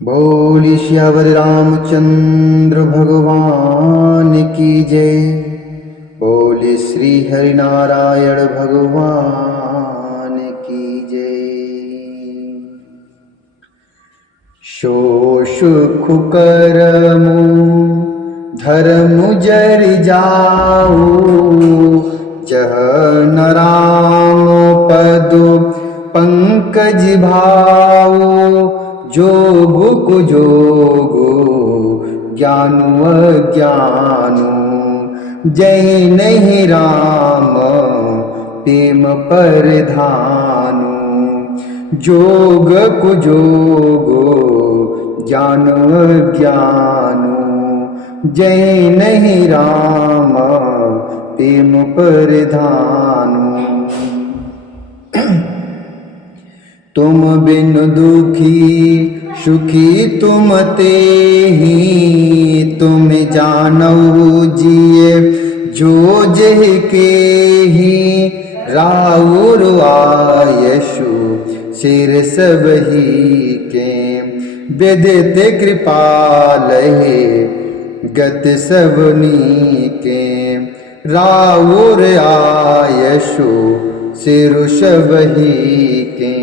बोली श्यावर रामचंद्र भगवान की जय। बोली श्री हरिनारायण भगवान की जय। शोष करमु धर्म जर जाऊ, जह न राम पद पंकज भाऊ। जोगु कुजोगु ज्ञानु अज्ञानु, जय नहीं राम प्रेम परधानु। जोग कुजोगु ज्ञानु अज्ञानु, जय नहीं राम प्रेम परधानु। तुम बिन दुखी सुखी तुम ते ही, तुम जानऊ जिए जो जह के ही। राउर आयशु सिर सब ही के, विदित कृपाल गत सबनी के। राउर आयशु सिर सब ही के,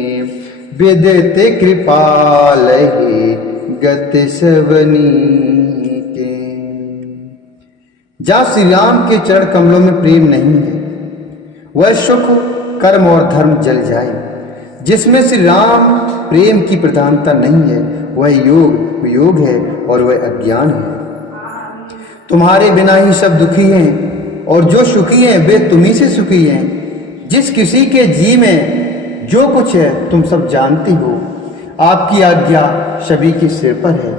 विदित कृपाल गत सबनी के। जहाँ श्री राम के चरण कमलों में प्रेम नहीं है, वह सुख कर्म और धर्म जल जाए। जिसमें श्री राम प्रेम की प्रधानता नहीं है, वह योग है और वह अज्ञान है। तुम्हारे बिना ही सब दुखी हैं, और जो सुखी हैं वे तुम्ही से सुखी हैं। जिस किसी के जी में जो कुछ है तुम सब जानती हो, आपकी आज्ञा सभी के सिर पर है।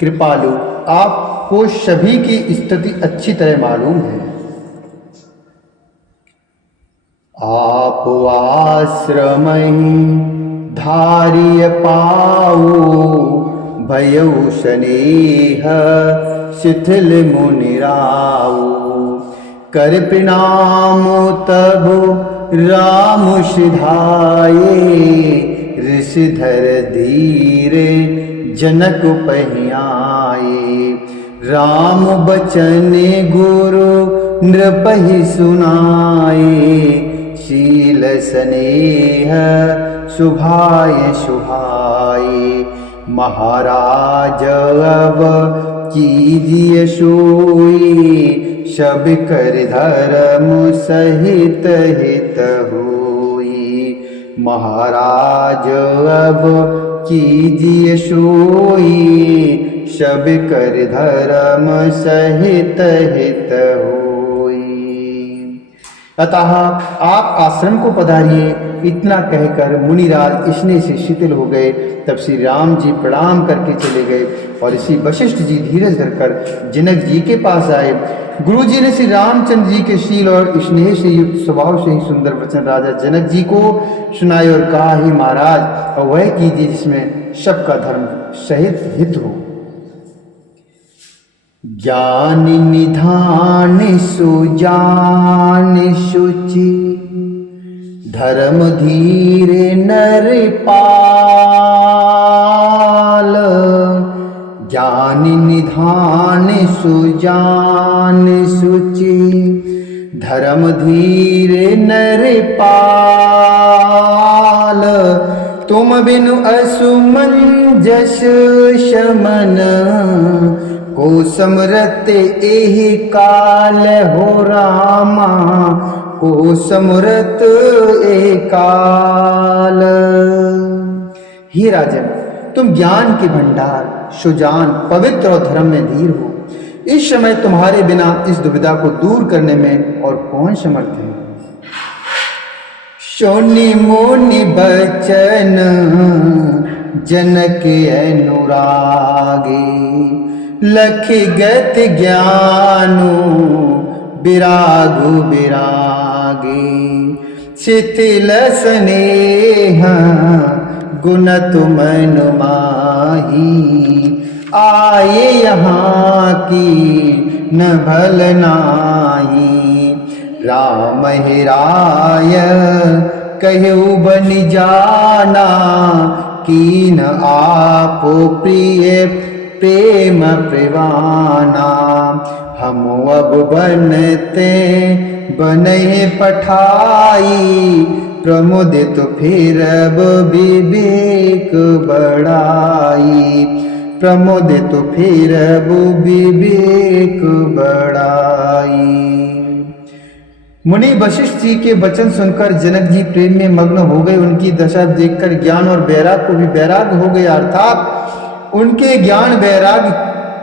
कृपालु, आपको सभी की स्थिति अच्छी तरह मालूम है। आप आश्रमहि धार्य पाऊ, भयउ स्नेह शिथिल मुनिराऊ। कर प्रणाम तब राम सिधाए, ऋषिधर धीरे जनक पहियाए। राम बचन गुरु नृपहि सुनाए, शील स्नेह शुभाय शुभाए। महाराज अब कीजिए सोई, सब कर धर्म सहित हित होई। महाराज अब कीजिए सोई, सब कर धर्म सहित हित होई। अतः आप आश्रम को पधारिए। इतना कहकर मुनिराज स्नेह से शिथिल हो गए। तब श्री राम जी प्रणाम करके चले गए और इसी वशिष्ठ जी धीरज धरकर जनक जी के पास आए। गुरु जी ने श्री रामचंद्र जी के शील और स्नेह से युक्त स्वभाव से ही सुंदर वचन राजा जनक जी को सुनाए और कहा, ही महाराज, और वह कीजिए जिसमें सबका धर्म सहित हित हो। ज्ञान निधान सुजान सुचि, धर्म धीरे नर पाल। ज्ञान निधान सुजान सुचि, धर्म धीरे नर पाल। तुम बिनु असुमंजस शमन, को समरत एहि काल हो रामा। को समरत ए काल। हे राजन, तुम ज्ञान के भंडार, सुजान, पवित्र और धर्म में धीर हो। इस समय तुम्हारे बिना इस दुविधा को दूर करने में और कौन समर्थ है। सोनि मुनि बचन जनक अनुरागे, लखि गत ज्ञानु विरागु विरागे। शिथिल स्नेह गुणत मन माही, आए यहाँ की न भल नाही। राम हे राय कहु बन जाना, कीन आपो प्रिय प्रेम प्रिवाना। हम अब बनते बनहि पठाई, प्रमुदित फिरब विवेक बढ़ाई। प्रमुदित फिरब विवेक बढ़ाई। मुनि वशिष्ठ जी के वचन सुनकर जनक जी प्रेम में मग्न हो गए। उनकी दशा देखकर ज्ञान और वैराग को भी वैराग हो गया, अर्थात उनके ज्ञान वैराग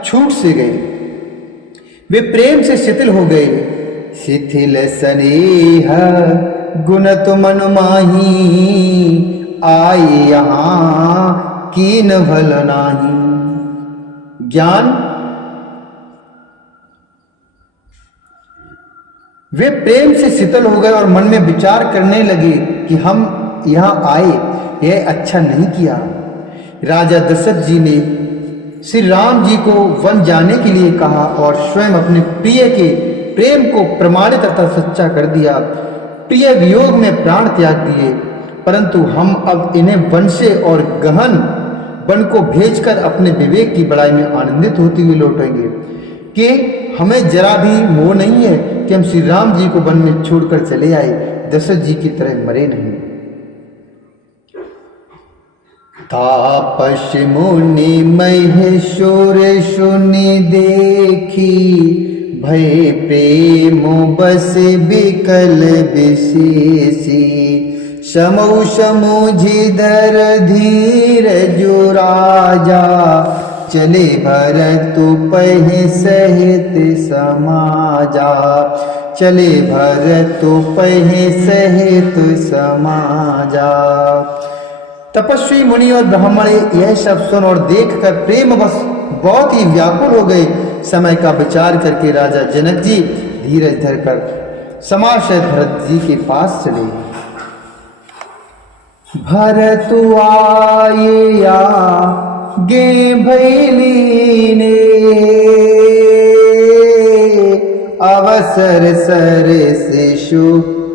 छूट से गए, वे प्रेम से शिथिल हो गए। शिथिल स्नेह गुण तुम अनुमाही, आए यहाँ कीन भल नाही। ज्ञान वे प्रेम से शीतल हो गए और मन में विचार करने लगे कि हम यहाँ आए, यह अच्छा नहीं किया। राजा दशरथ जी ने श्री राम जी को वन जाने के लिए कहा और स्वयं अपने प्रिय के प्रेम को प्रमाणित तथा सच्चा कर दिया। प्रिय वियोग में प्राण त्याग दिए, परंतु हम अब इन्हें वन से और गहन वन को भेजकर अपने विवेक की बड़ाई में आनंदित होते हुए लौटेंगे कि हमें जरा भी मोह नहीं है कि हम श्री राम जी को वन में छोड़कर चले आए, दशरथ जी की तरह मरे नहीं। तापस मुनि महेश्वर सुनि देखी, भय प्रेम बस बिकल विशेषी। समौ समुझि धर धीर जो राजा, चले भरत पहि सहित समाजा। चले भरत पहि सहित समाजा। तपस्वी मुनि और ब्राह्मण यह सब सुन और देखकर प्रेम बस बहुत ही व्याकुल हो गए। समय का विचार करके राजा जनक जी धीरज धरकर समाशय भरत जी के पास चले। भरत आये गे भैलीने, अवसर सर शिशु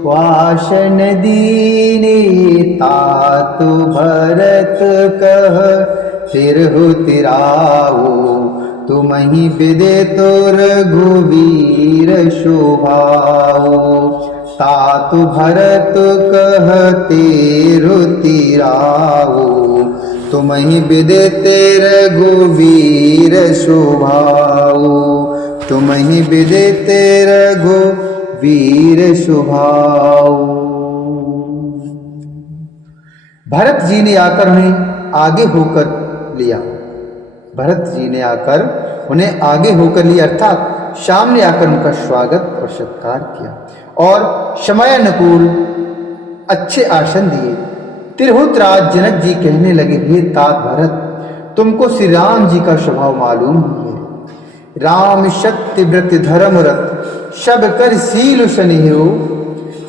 वासन दीने। तातु भरत कह तिरहु तिराओ, तुमहि विदे तो रघुवीर शोभाओ। तातु भरत कह तिरहु तिराओ, तुमहि विदिते रघुवीर शोभाओ। तुमहि विदिते रघुवीर शोभाओ। भरत जी ने आकर उन्हें आगे होकर लिया। भरत जी ने आकर उन्हें आगे होकर लिया, अर्थात सामने आकर उनका स्वागत और सत्कार किया और समयानुकूल अच्छे आसन दिए। तिरहुत राज जनक जी कहने लगे, हे तात भरत, तुमको श्री राम जी का स्वभाव मालूम ही है। राम सत्य व्रत धर्म रत, सब कर सील स्नेहो।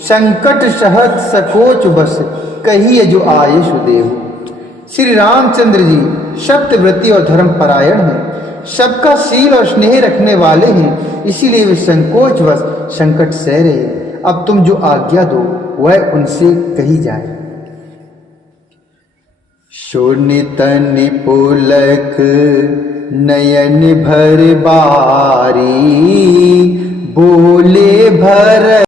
संकट सहत सकोच बस, कहिए जो आये सुदेव। श्री रामचंद्र जी सत्यव्रती और धर्म परायण हैं, सबका शील और स्नेह रखने वाले हैं, इसीलिए वे संकोच वश संकट सह रहे। अब तुम जो आज्ञा दो वह उनसे कही जाए। शोनितन पुलक नयन भर बारी, बोले भर